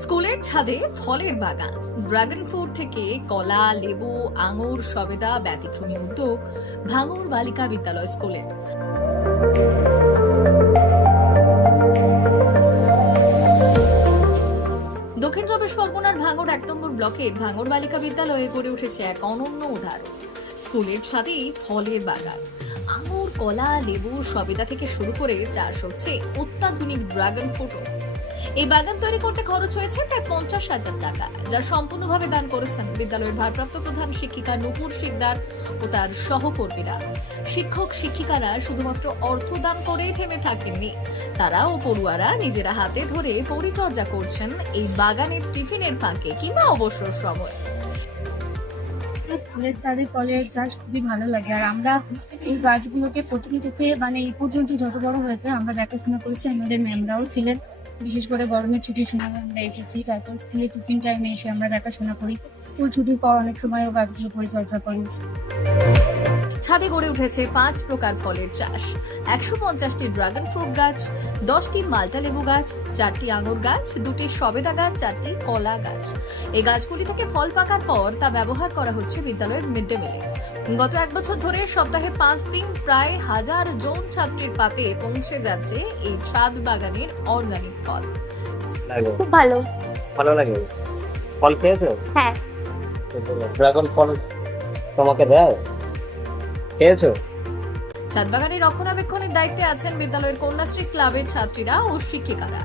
স্কুলের ছাদে ফলের বাগান। ড্রাগন ফ্রুট থেকে কলা, লেবু, আঙুর সবেদা ব্যতিক্রমী উদ্যোগ ভাঙুর বালিকা বিদ্যালয় স্কুলের দক্ষিণ চব্বিশ পরগনার ভাঙড় এক নম্বর ব্লকের ভাঙড় বালিকা বিদ্যালয়ে গড়ে উঠেছে এক অনন্য উদাহরণ। স্কুলের ছাদেই ফলের বাগান। আঙুর, কলা, লেবু সবেদা থেকে শুরু করে চাষ হচ্ছে অত্যাধুনিক ড্রাগন ফ্রুটও। এই বাগান তৈরি করতে খরচ হয়েছে প্রায় পঞ্চাশ হাজার টাকা, যা সম্পূর্ণভাবে দান করেছেন বিদ্যালয়ের ভারপ্রাপ্ত প্রধান শিক্ষিকা নুপুর শিকদার ও তার সহকর্মীরা। শিক্ষক, শিক্ষিকারা শুধুমাত্র অর্থ দান করেই থেমে থাকেননি তারা ও পড়ুয়ারা নিজেরা হাতে ধরে পরিচর্যা করছেন এই বাগানের টিফিনের ফাঁকে কিংবা অবসর সময়। স্কুলের চারে ফলের চাষ খুবই ভালো লাগে। আর আমরা এই গাছগুলোকে প্রথম থেকে মানে এই পর্যন্ত যত বড় হয়েছে, আমরা দেখাশোনা করেছি, আমাদের ম্যামরাও ছিলেন। বিশেষ করে গরমের ছুটির সময় আমরা এসেছি তারপর স্কুলে টিফিন টাইমে এসে আমরা দেখাশোনা করি। স্কুল ছুটির পর অনেক সময়ও গাছগুলো পরিচর্যা করি। ছাদে গড়ে উঠেছে পাঁচ প্রকার ফলের চাষ। একশো পঞ্চাশটি ড্রাগন ফ্রুট গাছ দশটি মাল্টা লেবু গাছ চারটি আঙুর গাছ দুটি সবেদা গাছ চারটি কলা গাছ। এই গাছগুলি থেকে ফল পাকার পর তা ব্যবহার করা হচ্ছে বিদ্যালয়ের মিড ডে মিলে। গত এক বছর ধরে সপ্তাহে পাঁচ দিন প্রায় হাজার জন ছাত্রীর পাতে পৌঁছে যাচ্ছে এই ছাদ বাগানের অর্গানিক ফল। খুব ভালো। ভালো লাগে? ফল খেয়েছো? হ্যাঁ। ড্রাগন ফল তোমাকে দেয়? খেয়েছো? ছাদ বাগানের রক্ষণাবেক্ষণের দায়িত্বে আছেন বিদ্যালয়ের কন্যাশ্রী ক্লাবের ছাত্রীরা ও শিক্ষিকারা।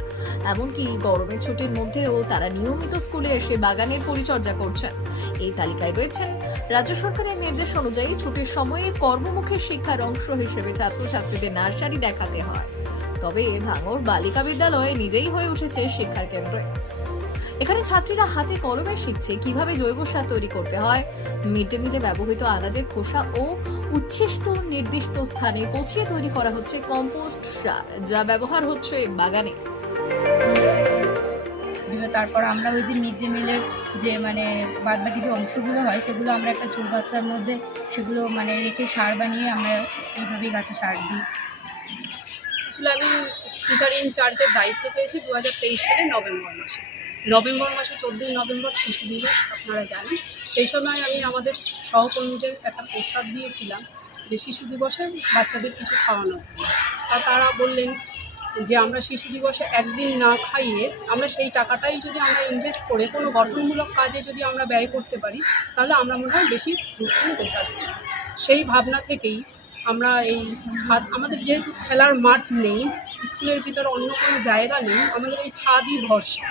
এমনকি গরমের ছুটির মধ্যেও তারা নিয়মিত স্কুলে এসে বাগানের পরিচর্যা করছেন। এই তালিকায় রয়েছেন রাজ্য সরকারের নির্দেশ অনুযায়ী ছুটির সময়ে কর্মমুখী শিক্ষার অংশ হিসেবে ছাত্রছাত্রীদের নার্সারি দেখাতে হয়। তবে ভাঙর বালিকা বিদ্যালয় নিজেই হয়ে উঠেছে শিক্ষার কেন্দ্রে। এখানে ছাত্রীরা হাতে কলমে শিখছে কীভাবে জৈব সার তৈরি করতে হয় মিড ডে মিলে ব্যবহৃত আনাজের খোসা ও উচ্ছিষ্ট নির্দিষ্ট স্থানে পচিয়ে তৈরি করা হচ্ছে কম্পোস্ট সার যা ব্যবহার হচ্ছে বাগানে। তারপর আমরা ওই যে মিড ডে মিলের যে মানে বাদ বাকি যে অংশগুলো হয় সেগুলো আমরা একটা চৌবাচ্চার মধ্যে সেগুলো মানে রেখে সার বানিয়ে আমরা এইভাবেই গাছে সার দিই। আসলে আমি টিচার ইনচার্জের দায়িত্ব পেয়েছি দু হাজার তেইশ সালে নভেম্বর মাসে। নভেম্বর মাসে চোদ্দোই নভেম্বর শিশু দিবস আপনারা জানেন। সেই সময় আমি আমাদের সহকর্মীদের একটা প্রস্তাব দিয়েছিলাম যে শিশু দিবসে বাচ্চাদের কিছু খাওয়ানো তা তারা বললেন যে আমরা শিশু দিবসে একদিন না খাইয়ে আমরা সেই টাকাটাই যদি আমরা ইনভেস্ট করে কোনো গঠনমূলক কাজে যদি আমরা ব্যয় করতে পারি, তাহলে আমরা মনে হয় বেশি ফ্রুটফুল রেজাল্ট পাবো। সেই ভাবনা থেকেই আমরা এই ছাদ, আমাদের যেহেতু খেলার মাঠ নেই, স্কুলের ভিতরে অন্য কোনো জায়গা নেই, আমাদের এই ছাদই ভরসা।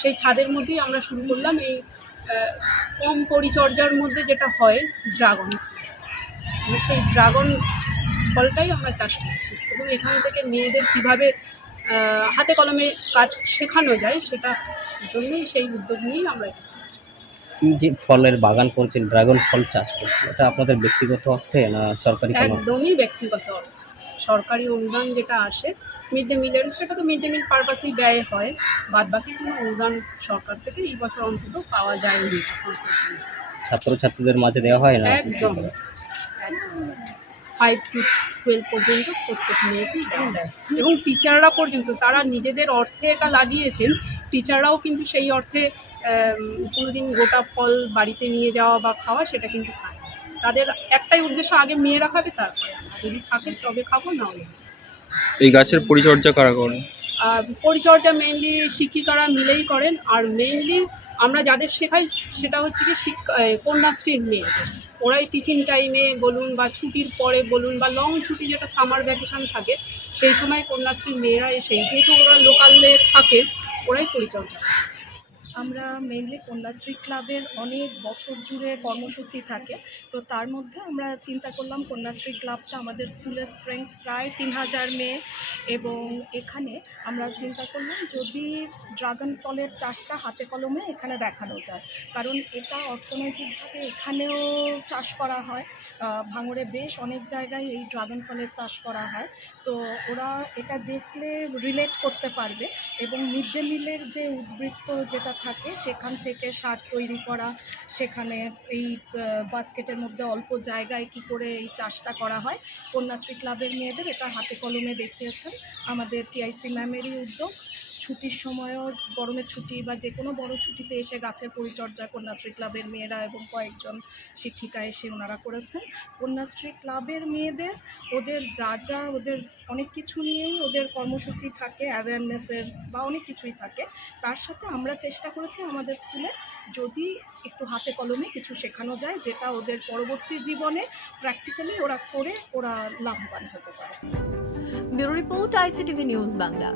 সেই ছাদের মধ্যেই আমরা শুরু করলাম। এই কম পরিচর্যার মধ্যে যেটা হয় ড্রাগন। মানে সেই ড্রাগন ফলটাই আমরা চাষ করছি। এবং এখান থেকে মেয়েদের কীভাবে হাতে কলমে কাজ শেখানো যায় সেটা জন্যই সেই উদ্যোগ নিয়েই আমরা এটা যে ফলের বাগান করছেন ড্রাগন ফল চাষ করছেন এটা আপনাদের ব্যক্তিগত অর্থে না সরকারি একদমই ব্যক্তিগত অর্থ। সরকারি অনুদান যেটা আসে মিড ডে মিলের সেটা তো মিড ডে মিল পারপাসেই ব্যয় হয় বাদ বাকি কোনো অনুদান সরকার থেকে এই বছর অন্তত পাওয়া যায়নি। ছাত্রছাত্রীদের মাঝে দেওয়া হয় না একদম ফাইভ টু টুয়েলভ পর্যন্ত প্রত্যেক মেয়েকেই দেওয়া হয়। এবং টিচাররা পর্যন্ত তারা নিজেদের অর্থে এটা লাগিয়েছেন টিচাররাও কিন্তু সেই অর্থে কোনোদিন গোটা ফল বাড়িতে নিয়ে যাওয়া বা খাওয়া সেটা কিন্তু খায় তাদের একটাই উদ্দেশ্য আগে মেয়েরা খাবে তারপরে। যদি থাকে তবে খাব না হলে না। এই গাছের পরিচর্যা কারা করে আর পরিচর্যা মেনলি শিক্ষিকারা মিলেই করেন, আর মেনলি আমরা যাদের শেখাই সেটা হচ্ছে কি কন্যাশ্রীর মেয়ে ওরাই টিফিন টাইমে বলুন বা ছুটির পরে বলুন বা লং ছুটি যেটা সামার ভ্যাকেশন থাকে, সেই সময় কন্যাশ্রীর মেয়েরা এসে, যেহেতু ওরা লোকালে থাকে, ওরাই পরিচর্যা। আমরা মেইনলি কন্যাশ্রী ক্লাবের অনেক বছর জুড়ে কর্মসূচি থাকে। তো তার মধ্যে আমরা চিন্তা করলাম কন্যাশ্রী ক্লাবটা আমাদের স্কুলের স্ট্রেংথ প্রায় তিন হাজার মেয়ে এবং এখানে আমরা চিন্তা করলাম যদি ড্রাগন ফলের চাষটা হাতে কলমে এখানে দেখানো যায়। কারণ এটা অর্থনৈতিকভাবে এখানেও চাষ করা হয়। ভাঙড়ে বেশ অনেক জায়গায় এই ড্রাগন ফলের চাষ করা হয়। তো ওরা এটা দেখলে রিলেট করতে পারবে এবং মিড ডে মিলের যে উদ্বৃত্ত যেটা থাকে, সেখান থেকে সার তৈরি করা, সেখানে এই বাস্কেটের মধ্যে অল্প জায়গায় কি করে এই চাষটা করা হয়, কন্যাশ্রী ক্লাবের মেয়েদের এটা হাতে কলমে দেখিয়েছেন আমাদের টিআইসি ম্যামেরই উদ্যোগ। ছুটির সময়ও গরমের ছুটি বা যে কোনো বড় ছুটিতে এসে গাছের পরিচর্যা কন্যাশ্রী ক্লাবের মেয়েরা এবং কয়েকজন শিক্ষিকা এসে ওনারা করেছেন। কন্যাশ্রী ক্লাবের মেয়েদের, ওদের যা যা, ওদের অনেক কিছু নিয়েই ওদের কর্মসূচি থাকে অ্যাওয়ারনেসের বা অনেক কিছুই থাকে। তার সাথে আমরা চেষ্টা করেছি আমাদের স্কুলে যদি একটু হাতে কলমে কিছু শেখানো যায়, যেটা ওদের পরবর্তী জীবনে প্র্যাকটিক্যালি ওরা করে, ওরা লাভবান হতে পারে। Bureau report ICTV news Bangla.